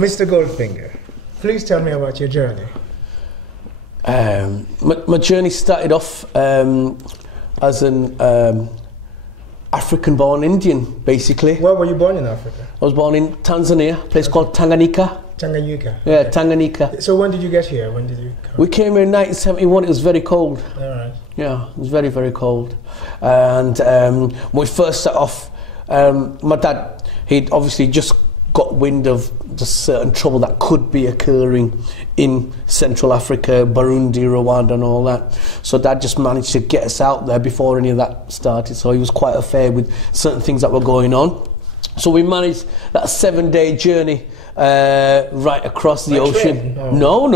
Mr. Goldfinger, please tell me about your journey. My journey started off as an African-born Indian, basically. Where were you born in Africa? I was born in Tanzania, a place called Tanganyika. Tanganyika. Yeah, Okay. Tanganyika. So when did you get here? When did you come? We came here in 1971. It was very cold. All right. Yeah, it was very, very cold. And when we first set off, my dad, he'd obviously just got wind of the certain trouble that could be occurring in Central Africa, Burundi, Rwanda and all that. So Dad just managed to get us out there before any of that started. So he was quite affair with certain things that were going on. So we managed that 7-day journey right across the ocean. No,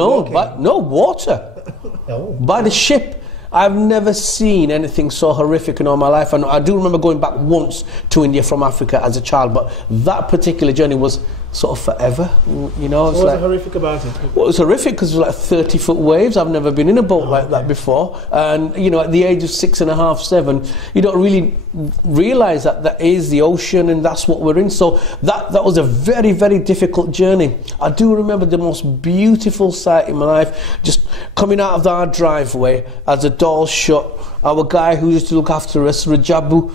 water. Oh. By the ship. I've never seen anything so horrific in all my life. And I do remember going back once to India from Africa as a child, but that particular journey was sort of forever, you know. What was horrific about it? Well, it was horrific because it was like 30-foot waves. I've never been in a boat like that before. And, you know, at the age of 6.5, 7, you don't really realise that that is the ocean and that's what we're in. So that was a very, very difficult journey. I do remember the most beautiful sight in my life, just coming out of our driveway as the doors shut. Our guy who used to look after us, Rajabu,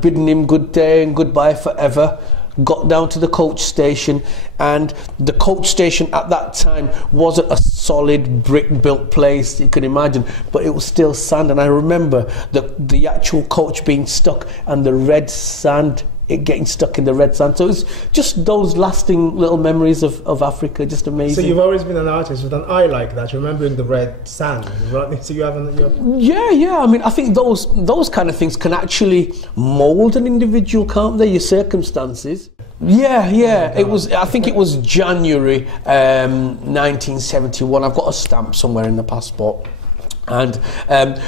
bidding him good day and goodbye forever. Got down to the coach station, and the coach station at that time wasn't a solid brick built place you can imagine, but it was still sand. And I remember the actual coach being stuck and the red sand, it getting stuck in the red sand. So it's just those lasting little memories of Africa, just amazing. So you've always been an artist with an eye like that, remembering the red sand, right? So you haven't. Yeah. I mean, I think those kind of things can actually mould an individual, can't they? Your circumstances. Yeah. It was. I think it was January 1971. I've got a stamp somewhere in the passport. And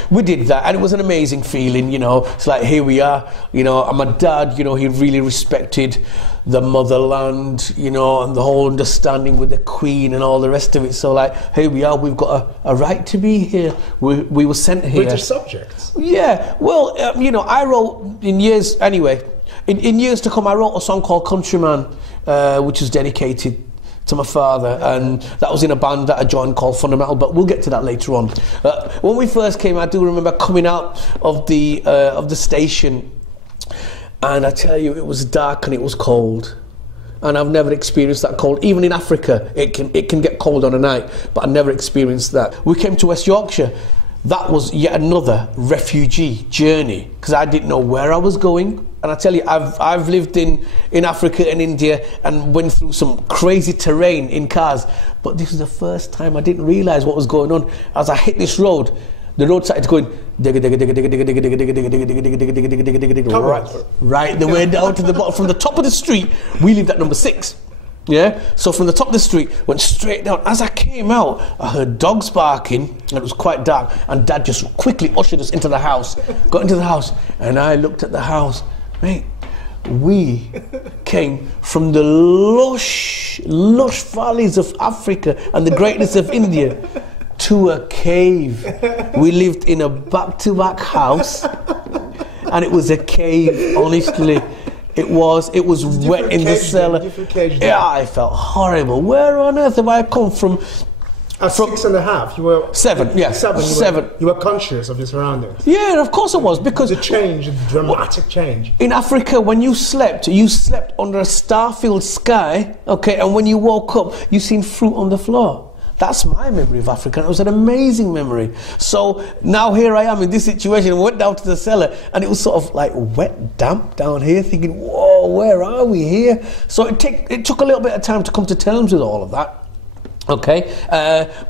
we did that, and it was an amazing feeling, you know. It's like, here we are, you know. And my dad, you know, he really respected the motherland, you know, and the whole understanding with the Queen and all the rest of it. So, like, here we are, we've got a right to be here. We were sent here. British subjects. Yeah. Well, you know, I wrote in years to come. I wrote a song called Countryman, which was dedicated to my father, and that was in a band that I joined called Fundamental, but we'll get to that later on. When we first came, I do remember coming out of the station, and I tell you, it was dark and it was cold, and I've never experienced that cold. Even in Africa, it can get cold on a night, but I never experienced that. We came to West Yorkshire. That was yet another refugee journey, because I didn't know where I was going. And I tell you, I've lived in Africa and India and went through some crazy terrain in cars, but this was the first time I didn't realise what was going on. As I hit this road, the road started going right the way down to the bottom. From the top of the street, we lived at number 6. Yeah, so from the top of the street, went straight down. As I came out, I heard dogs barking, and it was quite dark, and Dad just quickly ushered us into the house. Got into the house, and I looked at the house. Mate, we came from the lush valleys of Africa and the greatness of India to a cave. We lived in a back-to-back house, and it was a cave, honestly. It was wet in the cellar. Yeah, I felt horrible. Where on earth have I come from? At 6.5, you were 7. Yeah, 7. You were conscious of your surroundings. Yeah, of course I was, because the change, the dramatic change. In Africa, when you slept under a star-filled sky. Okay, and when you woke up, you seen fruit on the floor. That's my memory of Africa. It was an amazing memory. So now here I am in this situation. I went down to the cellar, and it was sort of like wet, damp down here, thinking, whoa, where are we here? So it took a little bit of time to come to terms with all of that. Okay,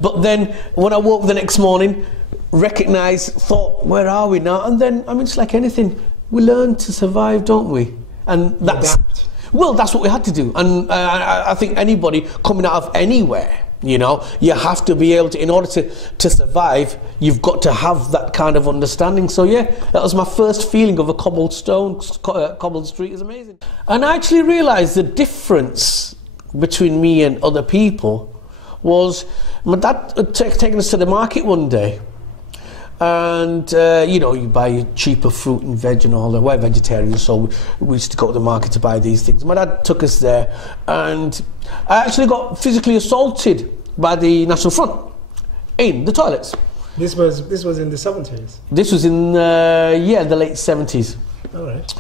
but then when I woke the next morning, thought, where are we now? And then, I mean, it's like anything. We learn to survive, don't we? And that's what we had to do. And I think anybody coming out of anywhere, you know, you have to be able to, in order to survive, you've got to have that kind of understanding. So yeah, that was my first feeling of a cobbled street. Is amazing. And I actually realised the difference between me and other people was my dad had taken us to the market one day, And you know, you buy cheaper fruit and veg and all that. We're vegetarians, so we used to go to the market to buy these things. My dad took us there, and I actually got physically assaulted by the National Front in the toilets. This was in the 70s. This was in the late 70s. All right.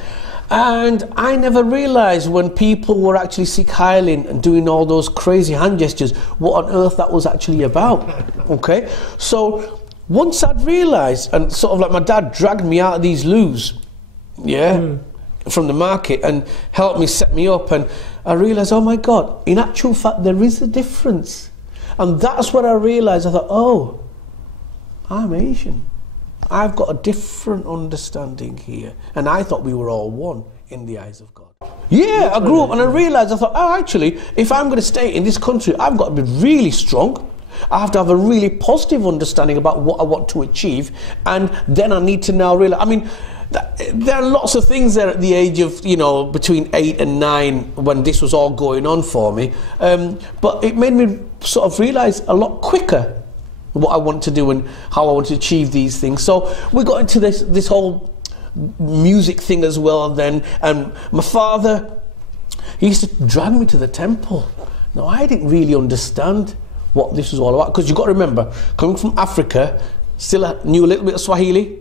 And I never realised when people were actually Sikh hiling and doing all those crazy hand gestures, what on earth that was actually about. Okay, so once I'd realised, and sort of like my dad dragged me out of these loos, from the market and helped me set me up, and I realised, oh my God, in actual fact there is a difference. And that's what I realised. I thought, oh, I'm Asian. I've got a different understanding here. And I thought we were all one in the eyes of God. Yeah, I grew up and I realised, I thought, oh, actually, if I'm going to stay in this country, I've got to be really strong. I have to have a really positive understanding about what I want to achieve. And then I need to now realise, I mean, there are lots of things there at the age of, you know, between 8 and 9 when this was all going on for me. But it made me sort of realise a lot quicker what I want to do and how I want to achieve these things. So we got into this whole music thing as well then, and my father, he used to drag me to the temple. Now I didn't really understand what this was all about, because you've got to remember, coming from Africa, still knew a little bit of Swahili,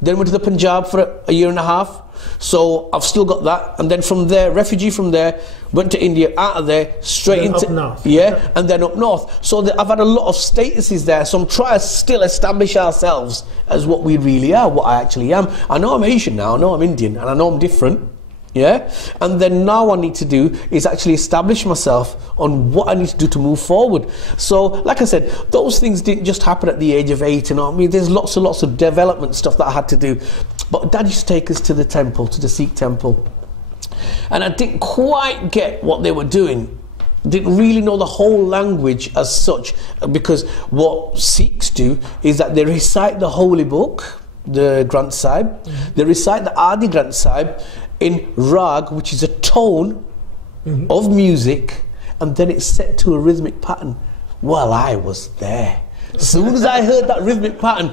then went to the Punjab for a year and a half, so I've still got that, and then from there, refugee from there, went to India, out of there, straight into up north. and then up north. So I've had a lot of statuses there, so I'm trying to still establish ourselves as what we really are, what I actually am. I know I'm Asian now, I know I'm Indian, and I know I'm different. And then now what I need to do is actually establish myself on what I need to do to move forward. So like I said, those things didn't just happen at the age of 8, and I mean there's lots and lots of development stuff that I had to do. But Dad used to take us to the temple, to the Sikh temple, and I didn't quite get what they were doing. Didn't really know the whole language as such, because what Sikhs do is that they recite the holy book, the Granth Sahib, they recite the Adi Granth Sahib in rag, which is a tone of music, and then it's set to a rhythmic pattern. Well, I was there. As soon as I heard that rhythmic pattern,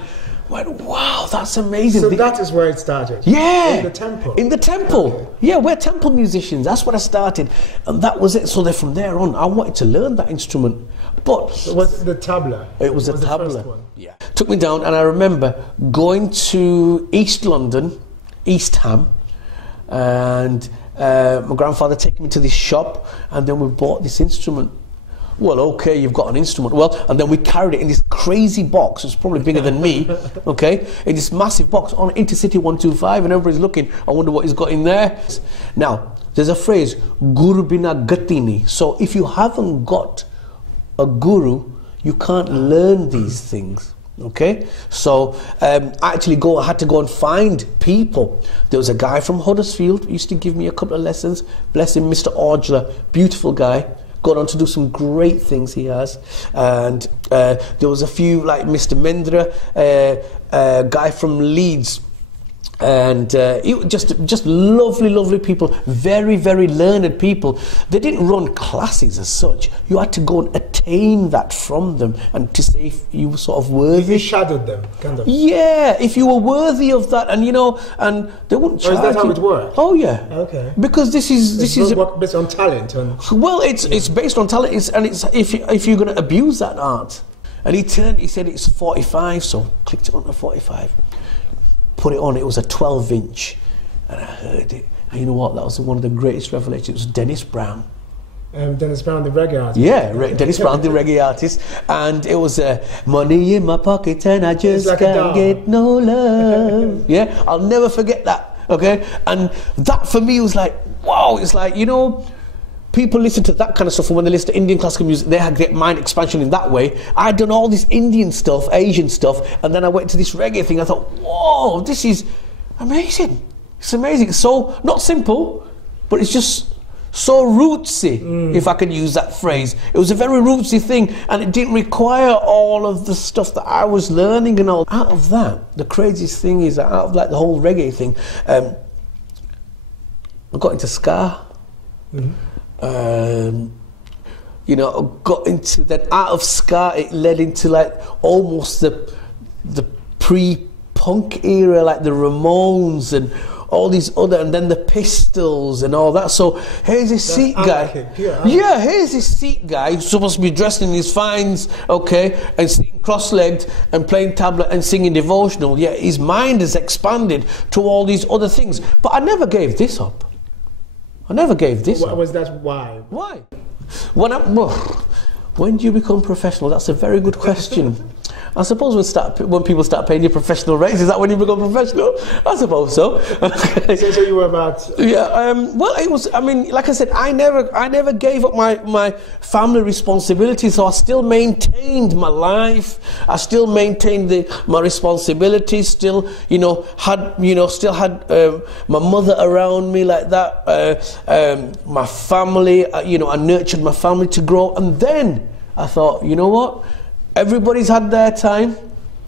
I went, wow, that's amazing. So that is where it started? Yeah. In the temple? In the temple. Okay. Yeah, we're temple musicians. That's what I started. And that was it. So then from there on, I wanted to learn that instrument. But so was it the tabla? It was a tabla. Yeah. Took me down, and I remember going to East London, East Ham, and my grandfather taking me to this shop, and then we bought this instrument. Well, okay, you've got an instrument. Well, and then we carried it in this crazy box. It's probably bigger than me, okay? In this massive box on Intercity 125, and everybody's looking. I wonder what he's got in there. Now, there's a phrase, Guru Bina Gatini. So if you haven't got a guru, you can't learn these things. Okay, so I actually had to go and find people. There was a guy from Huddersfield who used to give me a couple of lessons. Bless him, Mr. Orgler, beautiful guy. Gone on to do some great things, he has. And there was a few like Mr. Mendra, a guy from Leeds. And it just lovely people, very learned people. They didn't run classes as such. You had to go and attain that from them, and to say if you were sort of worthy. You shadowed them, kind of. Yeah, if you were worthy of that, and you know, and they wouldn't charge you. Is that how it works? Oh yeah. Okay. Because this is based on talent. Well, it's based on talent, and it's if you're going to abuse that art. And he said it's 45, so clicked it on the 45. Put it on, it was a 12-inch, and I heard it. And you know what? That was one of the greatest revelations. It was Dennis Brown. Dennis Brown, the reggae artist. Yeah, Dennis Brown, the reggae artist. And it was money in my pocket and I just can't get no love. Yeah, I'll never forget that, okay? And that for me was like, wow, it's like, you know, people listen to that kind of stuff, and when they listen to Indian classical music, they get mind expansion in that way. I'd done all this Indian stuff, Asian stuff, and then I went to this reggae thing. I thought, whoa, this is amazing. It's amazing. It's so, not simple, but it's just so rootsy, if I can use that phrase. It was a very rootsy thing, and it didn't require all of the stuff that I was learning and all. Out of that, the craziest thing is that out of like the whole reggae thing, I got into ska. You know, got into that. Out of ska, it led into like almost the pre-punk era, like the Ramones and all these other, and then the Pistols and all that. So here's this Sikh guy. Yeah, here's this Sikh guy who's supposed to be dressed in his fines, okay, and sitting cross-legged and playing tablet and singing devotional. Yeah, his mind has expanded to all these other things. But I never gave this up. I never gave this up. Was that why? Why? When do you become professional? That's a very good question. I suppose when people start paying you professional rates, is that when you become professional? I suppose so. So you were about... Yeah, well, it was, I mean, like I said, I never gave up my family responsibilities, so I still maintained my life. I still maintained my responsibilities, still, still had my mother around me like that, my family, I nurtured my family to grow, and then I thought, you know what? Everybody's had their time.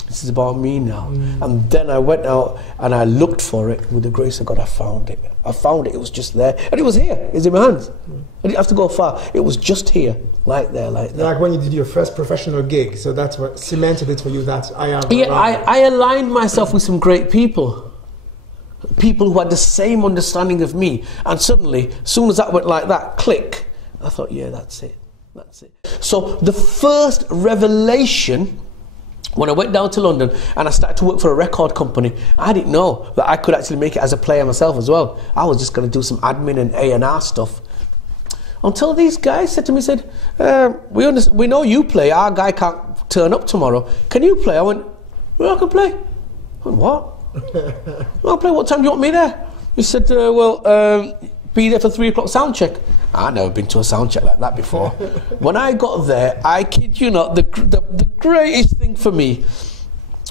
This is about me now. And then I went out and I looked for it. With the grace of God, I found it. It was just there. And it was here. It was in my hands. I didn't have to go far. It was just here. Like there, like that. Like when you did your first professional gig. So that's what cemented it for you, that I am. Yeah, I aligned myself with some great people. People who had the same understanding of me. And suddenly, as soon as that went like that, click, I thought, yeah, that's it. That's it. So the first revelation, when I went down to London and I started to work for a record company, I didn't know that I could actually make it as a player myself as well. I was just going to do some admin and A&R stuff. Until these guys said to me, we know you play, our guy can't turn up tomorrow. Can you play? I went, well, I can play. I went, what? I'll play, what time do you want me there? He said, be there for 3 o'clock sound check. I've never been to a sound check like that before. When I got there, I kid you not, the greatest thing for me,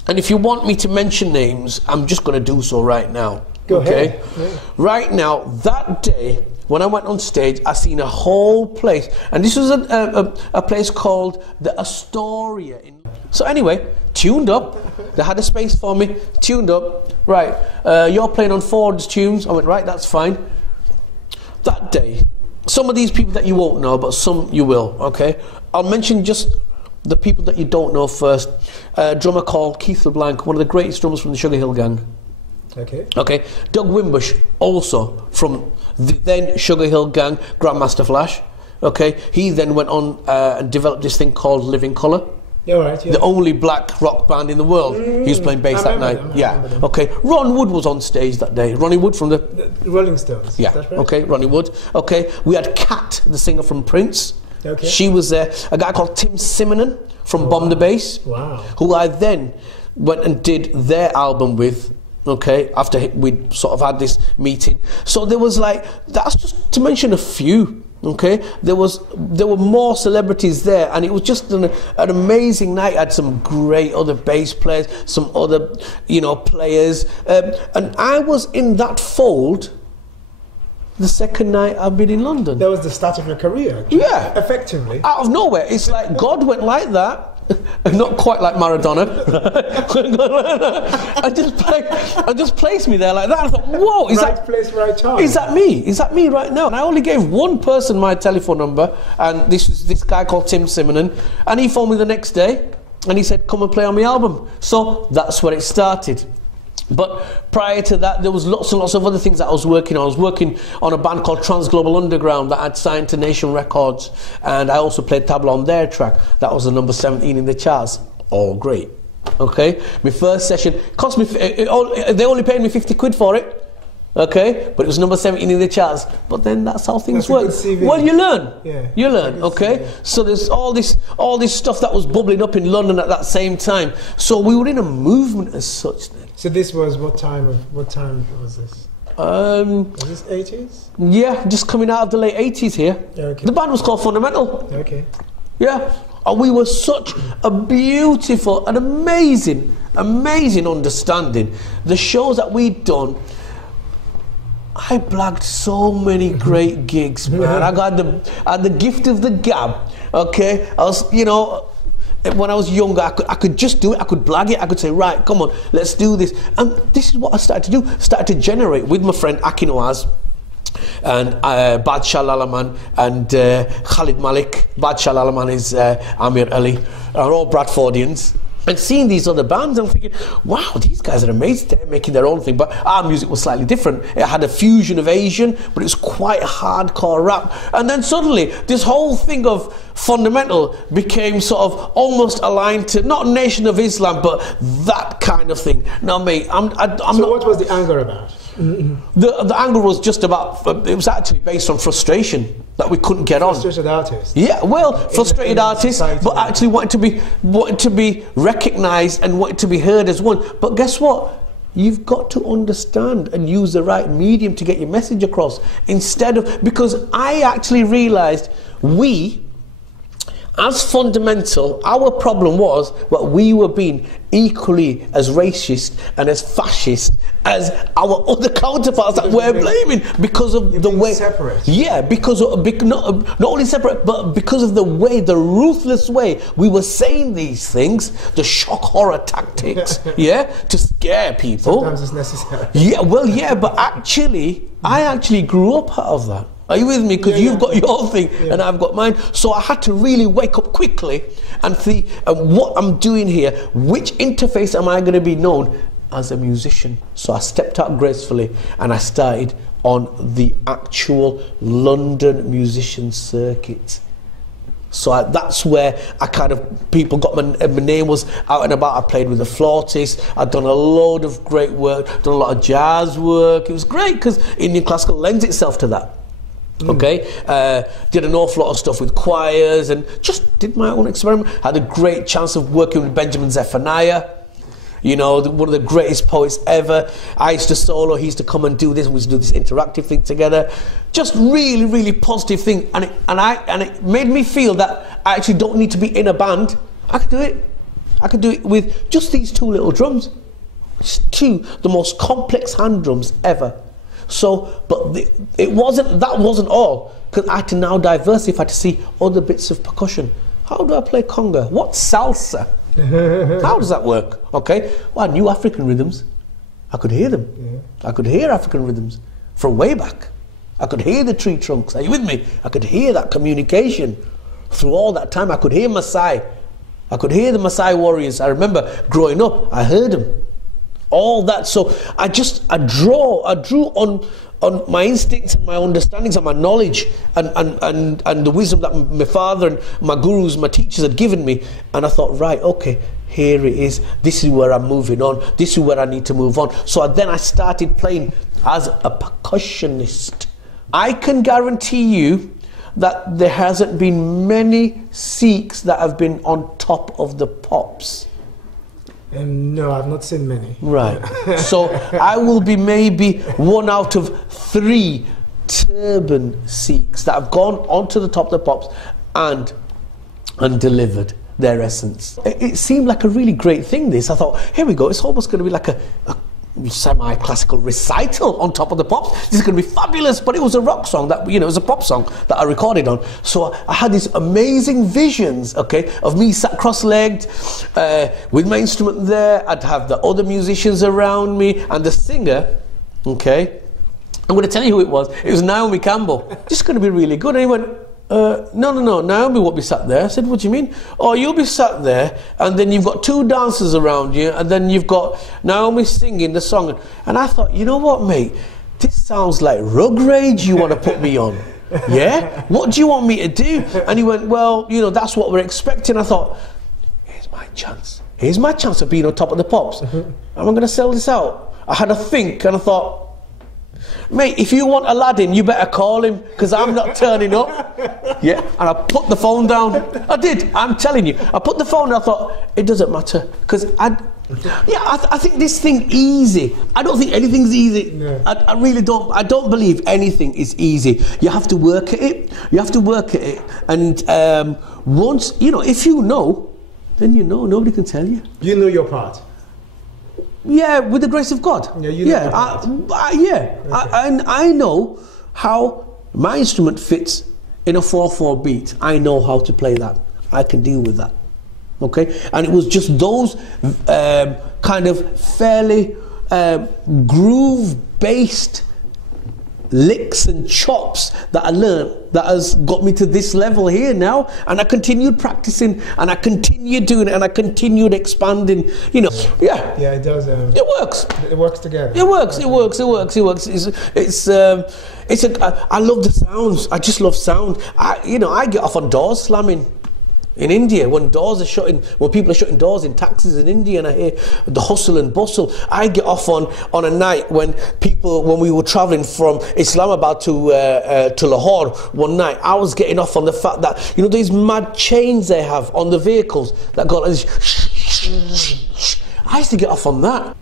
and if you want me to mention names, I'm just going to do so right now. Go ahead. Yeah. Right now, that day, when I went on stage, I seen a whole place, and this was a place called the Astoria. So anyway, tuned up, they had a space for me, tuned up, right, you're playing on Ford's tunes. I went, right, that's fine. That day, some of these people that you won't know, but some you will, okay? I'll mention just the people that you don't know first. A drummer called Keith LeBlanc, one of the greatest drummers from the Sugar Hill Gang. Okay. Okay. Doug Wimbush, also from the then Sugar Hill Gang, Grandmaster Flash. Okay. He then went on and developed this thing called Living Colour. Yeah, right, yeah. The only black rock band in the world. He was playing bass that night. Okay. Ron Wood was on stage that day. Ronnie Wood from the Rolling Stones. Yeah. Right? Okay. Ronnie Wood. Okay. We had Kat, the singer from Prince. Okay. She was there. A guy called Tim Simonon from Bomb the Bass. Wow. Who I then went and did their album with. Okay. After we'd sort of had this meeting. So there was like, that's just to mention a few. Okay, there were more celebrities there, and it was just an amazing night. I had some great other bass players, some other players, and I was in that fold the second night I've been in London. That was the start of your career. Yeah, effectively. Out of nowhere, it's like God went like that. Not quite like Maradona. I just placed me there like that. I thought, whoa, right place, right time. Is that me? Is that me right now? And I only gave one person my telephone number, and this was this guy called Tim Simonon, and he phoned me the next day, and he said, come and play on my album. So that's where it started. But prior to that, there was lots and lots of other things that I was working on. I was working on a band called Trans Global Underground that I'd signed to Nation Records, and I also played tabla on their track. That was the number 17 in the charts. All great. Okay, my first session cost me. They only paid me 50 quid for it. Okay, but it was number 17 in the charts. But then that's how things work. Well, you learn. Yeah, you learn. Okay, CV. So there's all this stuff that was bubbling up in London at that same time. So we were in a movement as such then. So this was what time was this? Was this 80s? Yeah, just coming out of the late 80s here. Okay. The band was called Fundamental. Okay. Yeah, and we were such a beautiful and amazing understanding. The shows that we'd done, I blagged so many great gigs, man. I had the gift of the gab. Okay, I was, when I was younger, I could just do it. I could blag it. I could say, right, come on, let's do this. And this is what I started to do. Started to generate with my friend Akinwaz and Badshah Lalaman and Khalid Malik. Badshah Lalaman is Amir Ali. Are all Bradfordians. And seeing these other bands, I'm thinking, wow, these guys are amazing. They're making their own thing. But our music was slightly different. It had a fusion of Asian, but it was quite hardcore rap. And then suddenly, this whole thing of fundamental became sort of almost aligned to, not Nation of Islam, but that kind of thing. Now, mate, I'm so not... what was the anger about? The anger was just about, it was actually based on frustration that we couldn't get on. Frustrated artists. Yeah, well, frustrated artists, society. but actually wanted to be recognised and wanted to be heard as one. But guess what? You've got to understand and use the right medium to get your message across. Instead of, because I actually realised as fundamental, our problem was that we were being equally as racist and as fascist as our other counterparts that we're blaming because of the way. Separate. Yeah, because of, not only separate, but because of the way, the ruthless way we were saying these things, the shock horror tactics, yeah, to scare people. Sometimes it's necessary. Yeah, well, yeah, but actually, I actually grew up out of that. Are you with me? Because you've got your thing and I've got mine. So I had to really wake up quickly and see what I'm doing here. Which interface am I going to be known as a musician? So I stepped out gracefully and I started on the actual London musician circuit. So that's where I kind of, people got my name was out and about. I played with the flautists. I'd done a load of great work, done a lot of jazz work. It was great because Indian classical lends itself to that. Okay, did an awful lot of stuff with choirs and just did my own experiment. Had a great chance of working with Benjamin Zephaniah, you know, one of the greatest poets ever. I used to solo, he used to come and do this, we used to do this interactive thing together. Just really, really positive thing, and it made me feel that I actually don't need to be in a band. I could do it. I could do it with just these two little drums. Just two, the most complex hand drums ever. So, but that wasn't all, because I had to now diversify to see other bits of percussion. How do I play conga? What's salsa? How does that work? Okay, well, I knew African rhythms. I could hear them. Yeah. I could hear African rhythms from way back. I could hear the tree trunks. Are you with me? I could hear that communication through all that time. I could hear Maasai. I could hear the Maasai warriors. I remember growing up, I heard them. All that, so I drew on my instincts and my understandings and my knowledge and the wisdom that my father and my gurus, my teachers had given me, and I thought, right, okay, here it is. This is where I'm moving on. This is where I need to move on. So then I started playing as a percussionist. I can guarantee you that there hasn't been many Sikhs that have been on top of the pops. No, I've not seen many. Right. So I will be maybe 1 out of 3 turban Sikhs that have gone onto the top of the pops and delivered their essence. It seemed like a really great thing, this. I thought, here we go, it's almost going to be like a semi-classical recital on top of the pops. This is going to be fabulous. But it was a rock song that, you know, it was a pop song that I recorded on. So I had these amazing visions, okay, of me sat cross-legged with my instrument there. I'd have the other musicians around me and the singer, okay. I'm going to tell you who it was. It was Naomi Campbell. This is going to be really good. And he went, no, Naomi won't be sat there. I said, what do you mean? Oh, you'll be sat there, and then you've got 2 dancers around you, and then you've got Naomi singing the song. And I thought, you know what, mate? This sounds like Rug Rage you want to put me on. Yeah? What do you want me to do? And he went, well, you know, that's what we're expecting. I thought, here's my chance. Here's my chance of being on top of the pops. Am I going to sell this out? I had a think, and I thought, mate, if you want Aladdin, you better call him, because I'm not turning up. Yeah, and I put the phone down. I did, I'm telling you. I put the phone down, I thought, it doesn't matter, because I think this thing easy. I don't think anything's easy. No. I really don't. I don't believe anything is easy. You have to work at it. You have to work at it. And once, you know, if you know, then you know. Nobody can tell you. You know your part. Yeah, with the grace of God. Yeah, you know I know how my instrument fits in a 4/4 beat. I know how to play that. I can deal with that. Okay, and it was just those kind of fairly groove-based licks and chops that I learned that has got me to this level here now. And I continued practicing, and I continued doing it, and I continued expanding. You know, yeah. Yeah, it does. It works. It works together. It works. It works. It works. It works. I love the sounds. I just love sound. I get off on doors slamming. In India, when people are shutting doors in taxis in India, and I hear the hustle and bustle, I get off on a night when we were travelling from Islamabad to Lahore one night. I was getting off on the fact that, you know, these mad chains they have on the vehicles that go like this. I used to get off on that.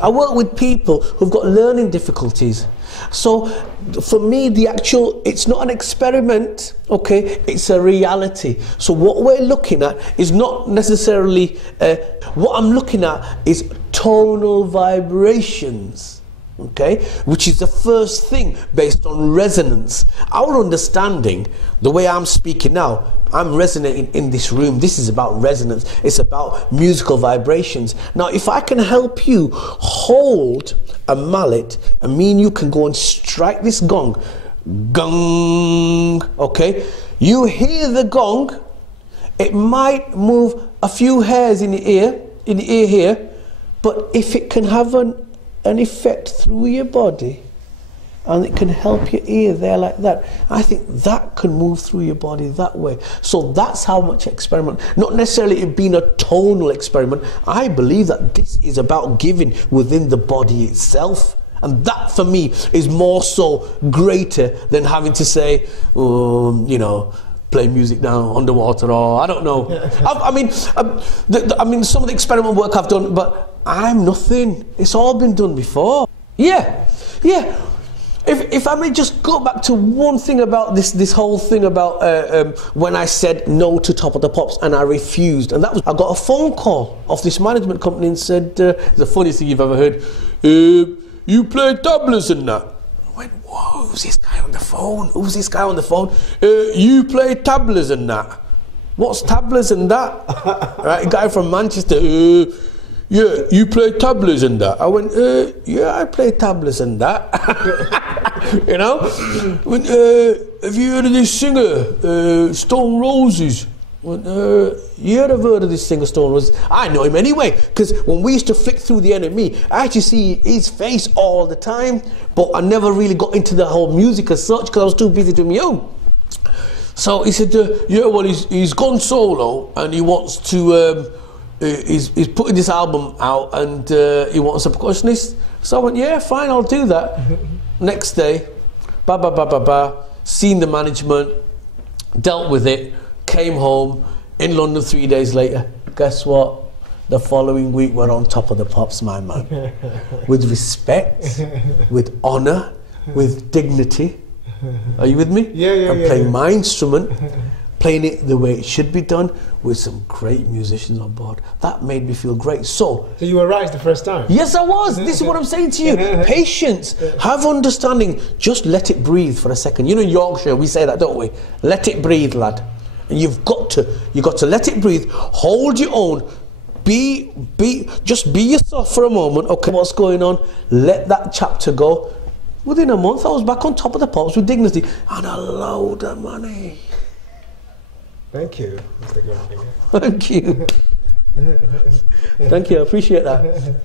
I work with people who've got learning difficulties. So for me, it's not an experiment, okay, it's a reality. So what we're looking at is not necessarily, what I'm looking at is tonal vibrations, okay, which is the first thing based on resonance. Our understanding, the way I'm speaking now, I'm resonating in this room. This is about resonance. It's about musical vibrations. Now, if I can help you hold a mallet, and me and you can go and strike this gong, gong, okay? You hear the gong, it might move a few hairs in the ear here, but if it can have an effect through your body, and it can help your ear there like that, I think that can move through your body that way. So that's how much experiment, not necessarily it being a tonal experiment. I believe that this is about giving within the body itself. And that for me is more so greater than having to say, you know, play music down underwater, or I don't know. I mean, some of the experiment work I've done, but I'm nothing. It's all been done before. Yeah. If I may just go back to one thing about this whole thing about when I said no to Top of the Pops and I refused, and that was, I got a phone call off this management company and said, it's the funniest thing you've ever heard, you play tablas and that. I went, whoa, who's this guy on the phone? Who's this guy on the phone? You play tablas and that. What's tablas and that? Right, a guy from Manchester, yeah, you play tablas and that. I went, yeah, I play tablas and that. You know? Went, have you heard of this singer, Stone Roses? Went, yeah, I've heard of this singer, Stone Roses. I know him anyway, because when we used to flick through the NME, I actually see his face all the time, but I never really got into the whole music as such, because I was too busy doing my own. So he said, yeah, well, he's gone solo, and he wants to... He's putting this album out, and he wants a percussionist. So I went, yeah, fine, I'll do that. Next day, seen the management, dealt with it, came home, in London 3 days later. Guess what? The following week we're on Top of the Pops, my man. With respect, with honour, with dignity. Are you with me? Yeah. I'm playing my instrument, playing it the way it should be done, with some great musicians on board. That made me feel great. So you were right the first time? Yes, I was. This is what I'm saying to you. Patience, have understanding, just let it breathe for a second. You know, in Yorkshire, we say that, don't we? Let it breathe, lad. And you've got to let it breathe, hold your own, just be yourself for a moment. Okay, what's going on? Let that chapter go. Within a month, I was back on Top of the Pops with dignity and a load of money. Thank you, Mr. Goldfinger. Thank you. Thank you, I appreciate that.